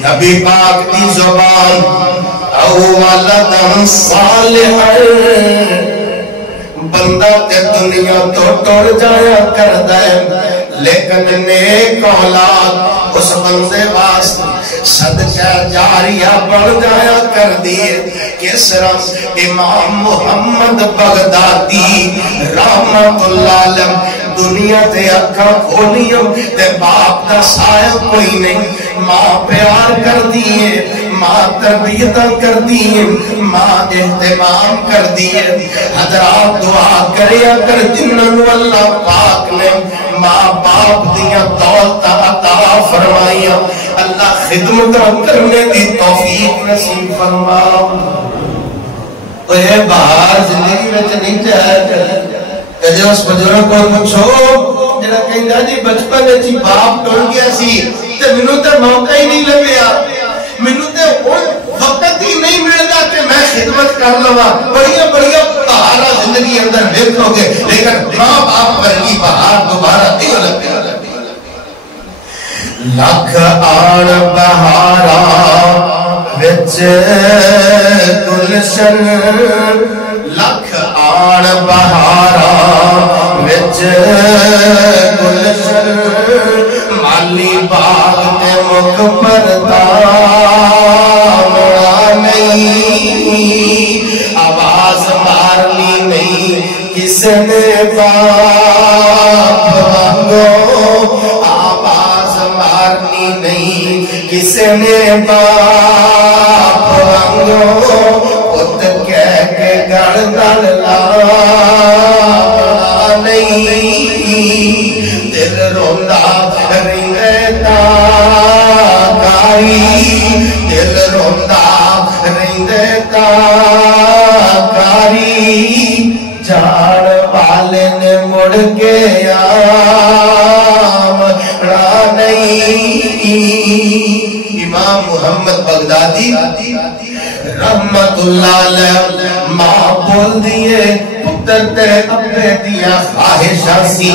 نبی پاک دی زبان او ولدن صالح بندہ تے دنیا تو ٹر جایا کردا ہے لیکن نیک اولاد اس بندے واسطے صدقہ جاریہ بڑھ جایا کر دیے کس طرح امام محمد بغدادی رحمت اللہ علیہ دنیا تے اکھاں کھولیا تے باپ دا سایہ کوئی نہیں ماں پیار کر دیے ماں تربیت کر دیے ماں اہتمام کر دیے حضرات دعا کریا کر جنہوں اللہ پاک نے ماں باپ دیا دولت عطا فرمائیا اللہ خدمت کرنے دی توفیق نصیب فرما اے باہر زندگی میں نہیں چاہے کہ اس بزرگ کو پوچھو جڑا کہندا جی بچپن وچ ہی باپ ٹر گیا سی تے مینوں تے موقع ہی نہیں لبیا مینوں تے وقت ہی نہیں ملدا کہ میں خدمت کر لواں بڑی بہارا زندگی اندر دیکھو گے لیکن ماں باپ ورگی بہار دوبارہ نہیں لگے لکھ آن بہارا وچ گلشن لکھ آن بہارا وچ گلشن مالی باغ تے مکھ پردا نہیں آواز مارلی نہیں کس نے باپ وانگو آواز مارلی نہیں کس نے باپ وانگو خود کہہ کے گڑ لا نہیں دل روندا رہتا کاری دل روندا رہتا کاری جان والے نے مڑ کے آمنا نہیں امام محمد بغدادی رحمت اللہ علیہ ماں بول دیئے پتر تیرے ابے دیا خواہشہ سی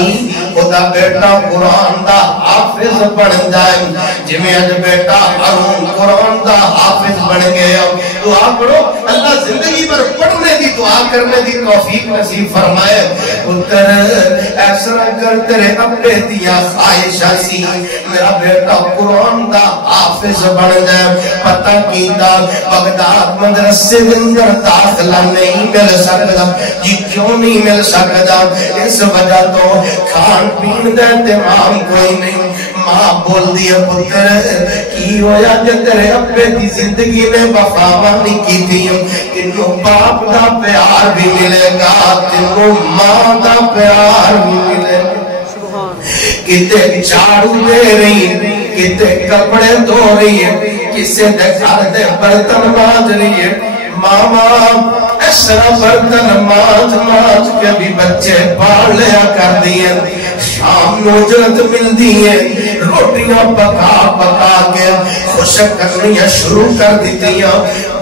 خدا بیٹا قرآن دا حافظ بن جائے جمیں اج بیٹا ارون قرآن دا حافظ بن گئے دعا کرو اللہ زندگی پر پڑھنے دی دعا کرنے دی توفیق نصیب فرمائے پتر ایسا کر تیرے ابے دیا خواہشہ سی میرا بیٹا قرآن دا حافظ بن جائے پتہ کیتا بغداد مدرسے اندر داخلہ نہیں مل سکتا یہ کیوں نہیں مل سکتا اس وجہ تو کھان پین دا اہتمام کوئی نہیں ماں بول دیا پتر کی ہویا کہ تیرے ابے دی زندگی میں وفاوانی کی تھی تینوں باپ دا پیار بھی ملے گا تینوں ماں دا پیار بھی ملے گا کتے چاڑو دے رہی کتے کپڑے دھو رہی ہے کسے گھر دے برتن مانج رہی ہے ماما اس طرح برتن مانج کے بھی بچے پال لیا کر دیئے شام نوجرت مل دیئے روٹیاں پکا کے خوشک کرنیاں شروع کر دیتیاں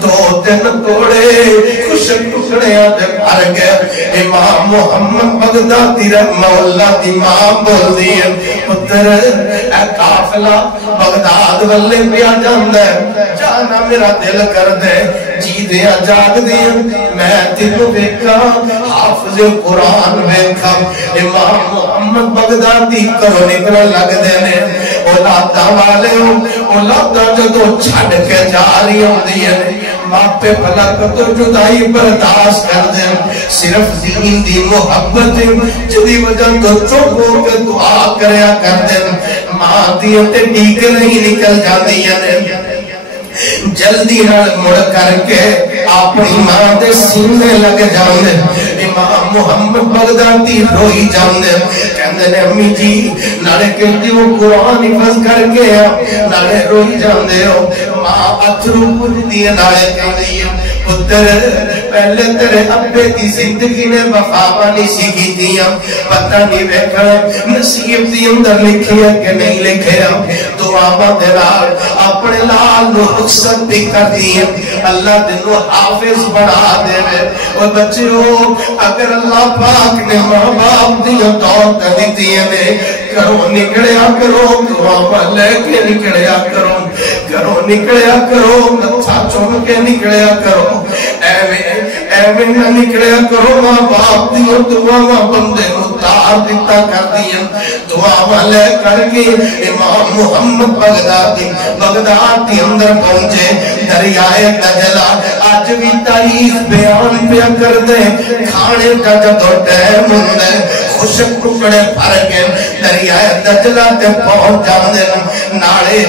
2 دن توڑے خوشک ٹکڑیاں دے کر گئے امام محمد بغدادی رحمہ اللہ دی ماں بول دیئے پتر اے قافلہ بغداد والے پیا جاندہ ہے جانا میرا دل کر دے جی دیا جاگ دیا میں تینوں دیکھا حافظ قرآن دیکھا امام محمد بغدادی کرو نکل لگ دینے اولادہ والے ہوں اولادہ جدو چھڑ کے جا رہی ہوں دیئے ماپے پلک تو جدائی برداشت کر دیں صرف دین دی محبت جدی وجہ تو چپ ہو کے دعا کریا کر دیں ماں دیتے ڈیک نہیں نکل جاتی ہیں جلدی نال مڑ کر کے اپنی ماں دے سینے لگ جاندے امام محمد بغدادی روئی جاندے کہندے نے امی جی نالے کہندی وہ قرآن حفظ کر کے نالے روئی جاندے ہو ماں اتھرو پوچھ دیے نالے کہندی پتر پہلے تیرے ابے دی زندگی نے وفاوانی سیکھی دیا پتہ نہیں بیکھا نصیب دی اندر لکھی ہے کہ نہیں لکھے دعا مدرار اپنے لال نو رخصت بھی کر دیا اللہ دنو حافظ بڑھا دے میں اور بچے ہو اگر اللہ پاک نے ماں باپ دیا دولت دیتی ہے کرو نکڑیا کرو دعا لے کے نکڑیا کرو نکلیا کرو متھا چوم کے نکلیا کرو ایویں نہ نکلیا کرو ماں باپ دی دعاواں بندے نو تار دیتا کر دیا دعاواں لے کر کے امام محمد بغداد کے اندر پہنچے دریائے دجلہ آج بھی تاریخ بیان پیا کر دے کھانے کا جدو ٹائم ہوندا ہے خشک ٹکڑے بھر کے دریائے دجلہ تے پہنچ جاندے نالے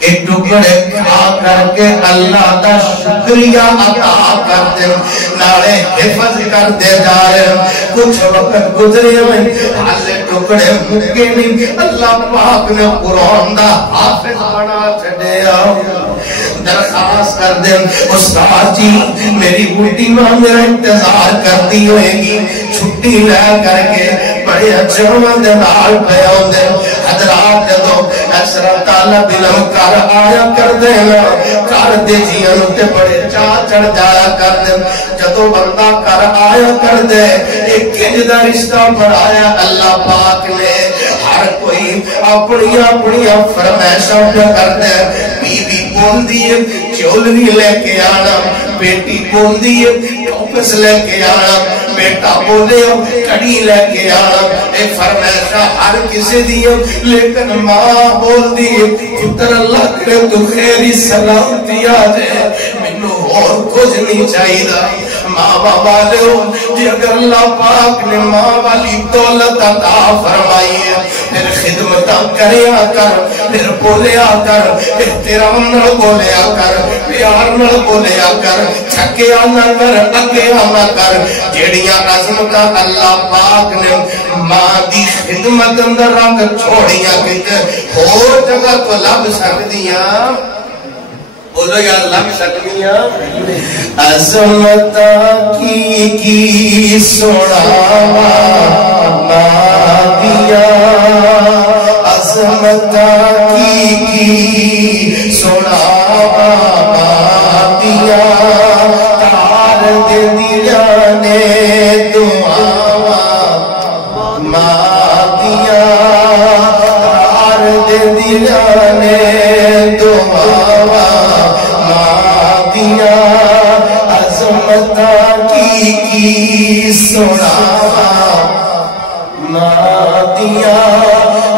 ایک ٹکڑے کھا کر کے اللہ دا شکریہ ادا کر دے نالے حفظ کر دے جا رہے کچھ وقت گزرے ہوئے حالے ٹکڑے مکے نہیں اللہ پاک نے قرآن دا حافظ بنا چھڑیا درخواست کر دیں استاد جی میری بوٹی ماں میرا انتظار کرتی ہوئے گی چھٹی لے کر کے بڑے اچھے دے نال پہ ہوندے حضرات جدو اسرا طالب علم کر آیا کر دینا کر دے جیاں تے بڑے چاہ چڑھ جایا کر دے جدو بندہ کر آیا کر دے ایک کنجدہ رشتہ بڑھایا اللہ پاک نے ہر کوئی اپنی فرمائشوں پہ کر دے بی بی بول دیئے چولنی لے کے آنا بیٹی بول دیئے ٹوپس لے کے آنا بیٹا بولے کڑی لے کے آنا ایک فرمائشہ ہر کسی دیئے لیکن ماں بول دیئے پتر اللہ کرے تو خیری سلامتی آجے منو اور کچھ نہیں چاہیے دا ماں والے ہو جی اگر اللہ پاک نے ماں والی دولت عطا فرمائی ہے پھر خدمتاں کریا کر پھر بولیا کر احترام نہ بولیا کر پیار نہ بولیا کر چھکیا نہ کر اگیا نہ کر جیڑیاں عظمتاں اللہ پاک نے ماں دی خدمت اندر رنگ چھوڑیاں کہ ہو جگہ تو لب سکدیاں بولو یا لگ سکدیاں عظمتاں کی سناوا ماں دیا عظمتاں کی سناوا ماں دیا تار دے دیا نے دعاوا ماں دیا تار دے دیا نے دعاوا عظمتاں کی سناوا ماں دیا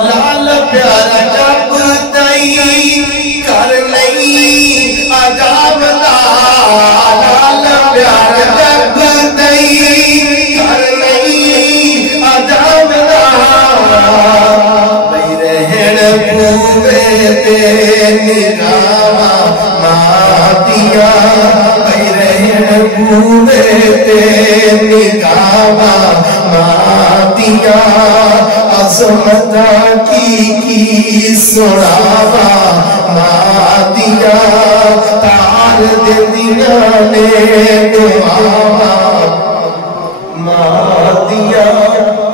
لال پیارا جب تئی کر نہیں عجاب دا لال پیارا جب تئی کر نہیں عجاب دا بھئی رہن پوے تے نگاوا ماں دیا بھئی رہن پوے تے نگاوا ماں دیا عظمتاں کی سناوا ماں دیا تار دے دیا نے دعاوا ماں دیا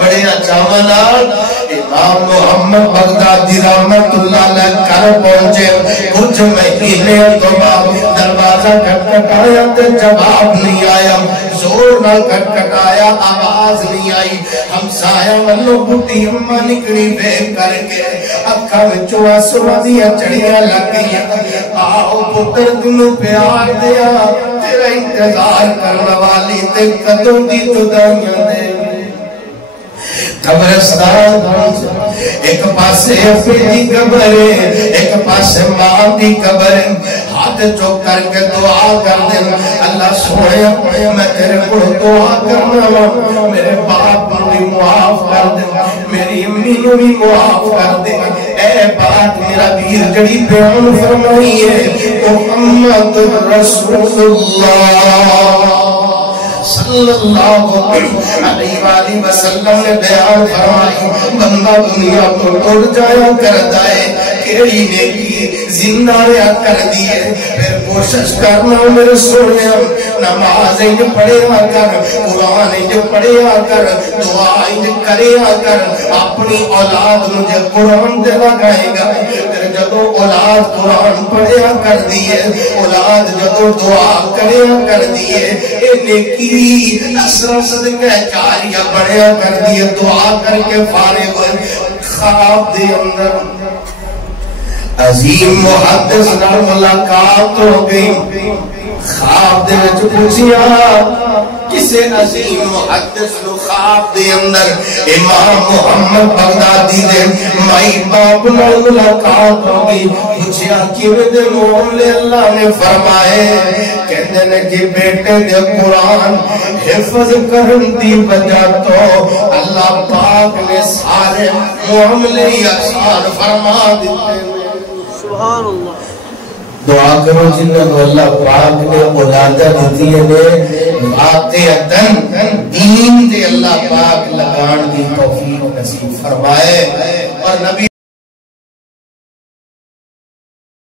بڑے چاولال امام محمد بغدادی رحمت اللہ علیہ کر پہنچے کچھ مہینے تو بعد دروازہ کھٹکھٹایا تے جواب نہیں آیا زور نہ کھٹکھٹایا آواز نہیں آئی ہمسایہ والو بوٹی اماں نکلی بے کر کے اکھاں وچوں آنسو دیاں چڑیاں لگ گئیاں آؤ پتر تینوں پیار دیا تیرا انتظار کرنے والی تے کدوں دی جدائیاں دے قبرستان ایک پاسے اپنی دی قبر ایک پاسے ماں دی قبر ہاتھ چوک کر کے دعا کر دیں اللہ سونے میں تیرے کو دعا کرنا میرے باپ کو بھی معاف کر دیں میری امی کو بھی معاف کر دیں اے بات میرا ویر جڑی بیان فرمائی ہے محمد رسول اللہ صلی اللہ علیہ وآلہ وسلم نے بیان فرمائی بندہ دنیا کو ٹوڑ جایا کرتا ہے کیڑی نیکی زندہ رہا کر دیئے پھر کوشش کرنا میرے سونے نماز انج پڑھے کر قرآن انج پڑھے کر دعا انج کرے کر اپنی اولاد مجھے قرآن دے لگائے گا پھر جدو اولاد قرآن پڑھے کر دیئے اولاد جدو دعا کرے کر دیئے اے نیکی اثر صدقہ جاریہ بڑھیا کر دیئے دعا کر کے فارغ ہوئے خواب دے اندر عظیم محدث نال ملاقات ہو گئی خواب دے وچ پوچھیا کسے عظیم محدث نو خواب دے اندر امام محمد بغدادی دے مائی باپ نال ملاقات ہو گئی پوچھیا کیویں دے مولا اللہ نے فرمائے کہندے نے کہ بیٹے دے قرآن حفظ کرن دی وجہ تو اللہ پاک نے سارے معاملے آسان فرما دیتے سبحان اللہ دعا کرو جنہوں اللہ پاک نے اولادہ دیتی ہے واقعتاً دین دے اللہ پاک لگان دی توفیق نصیب فرمائے اور نبی